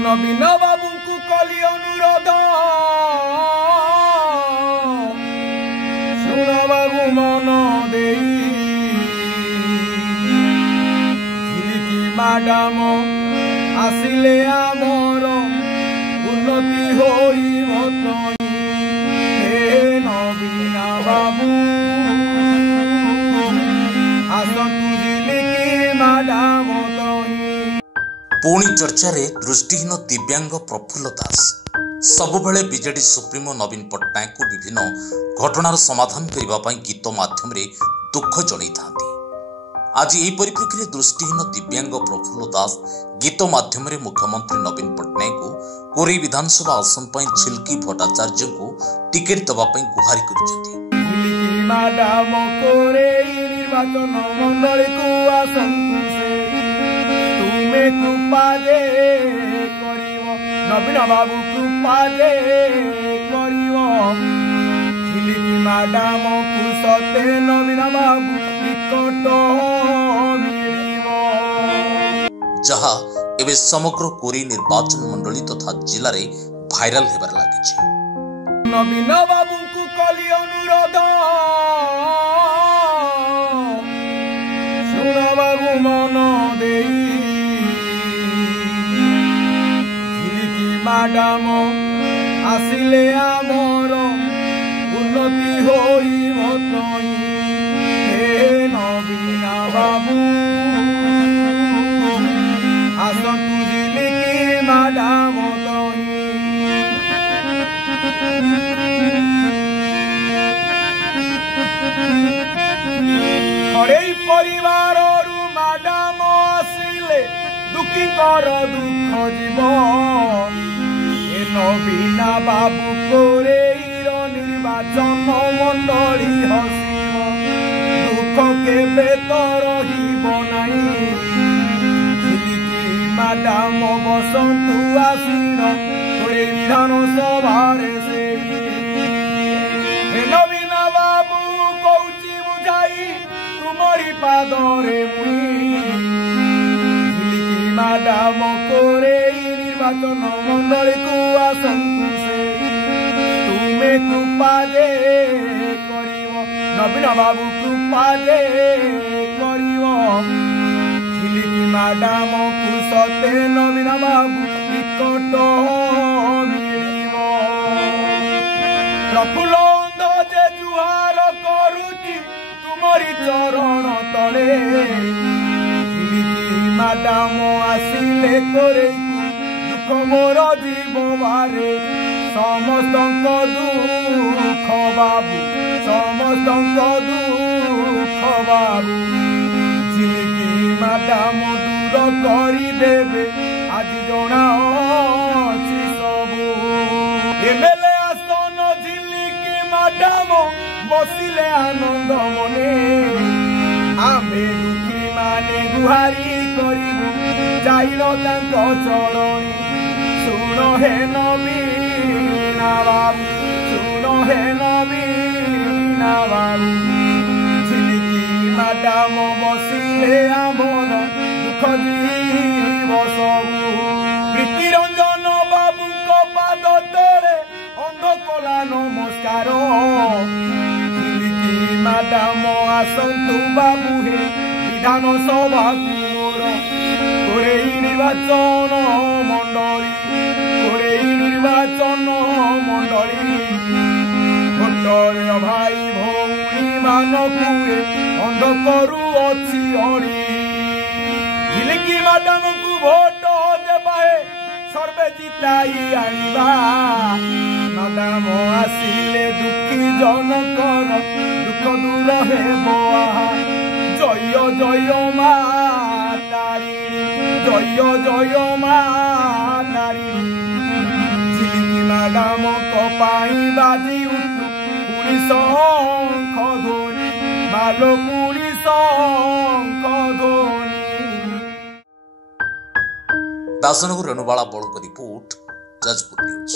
नवीन बाबू को कली अनुरोध शुण बाबू मन दे झिलिकी मैडम आसिले आमर उन्नति होई नवीन बाबू आसतु झिलिकी मैडम पुणी चर्चा रे दृष्टिहीन दिव्यांग प्रफुल्ल दास सबुबले बीजेडी सुप्रीमो नवीन पट्टनायक को विभिन्न घटनार समाधान करने गीत माध्यम रे दुख जन था। आज यही परिप्रेक्षी में दृष्टिहीन दिव्यांग प्रफुल्ल दास गीत माध्यम रे मुख्यमंत्री नवीन पट्टनायक को कोरी विधानसभा आसन पर छिलकी भट्टाचार्य को टिकेट दवाई गुहारी कृपा दे नवीन बाबू कृपा दे झिलिकी मैडम को सते नवीन बाबू निकट जहा एवं समग्र कोरी निर्वाचन मंडली तथा जिले में भाइराल होबार लगी। नवीन बाबू को कली अनुरोध शुण बाबू मन दे मैडम आसिले आमर उन्नति होई नवीन बाबू आसतु झिलिकी मैडम हरे परिवार मैडम आसिले दुखी कर दुख जीवन नवीन बाबू कोरे निर्वाचन मंडली हसिब दुख केबे तो रहिबो नाही झिलिकी मैडम बसंतु आसीन कोरे विधानसभा से नवीन बाबू कौची बुझाई तुमरी पादरे मुई झिलिकी मैडम कोरे निर्वाचन मंडली को आसंतु से तुम्हें कृपा दे नवीन बाबू कृपा दे झिलिकी मैडम को सते नवीन बाबू निकट प्रफुल्ल जे जुहार करुची तुमरी चरण तले झिलिकी मैडम आसिले कोरे मोर जीवारे समस्त दुख बाबू समस्त दुख बाबू झिलिकी मैडम दूर करदेवे आज जना अच्छी सबू एमएलए आसन झिलिकी मैडम बसिले आनंद मने आमे दुखी माने गुहारी करिबु जाइलो तांको चरणी सुन हे नवीन बाबू सुन हे नवीन बाबू झिलिकी मैडम बसिले आमर दुख जीव सबू प्रीतिरंजन बाबू को पाद तले अंध कला नमस्कार झिलिकी मैडम आसंतु बाबू हे विधानसभा कोरे निर्वाचन मंडली निर्वाचन मंडली भोटर भाई भौणी मानकु अंध करू अच्छी अड़ी झिलिकी मैडम को भोट देवाए सर्वे जिताई आनिबा मैडम आसिले दुखी जनकर दुख दूर हेबो जय जय मा तारिणी जय जय मा तारिणी झिलिकी मैडम को पाई बाजी उठु पुरी शंख ध्वनि बालो पुरी शंख ध्वनि। दासनगर रेणुबाला बड़क रिपोर्ट जाजपुर न्यूज।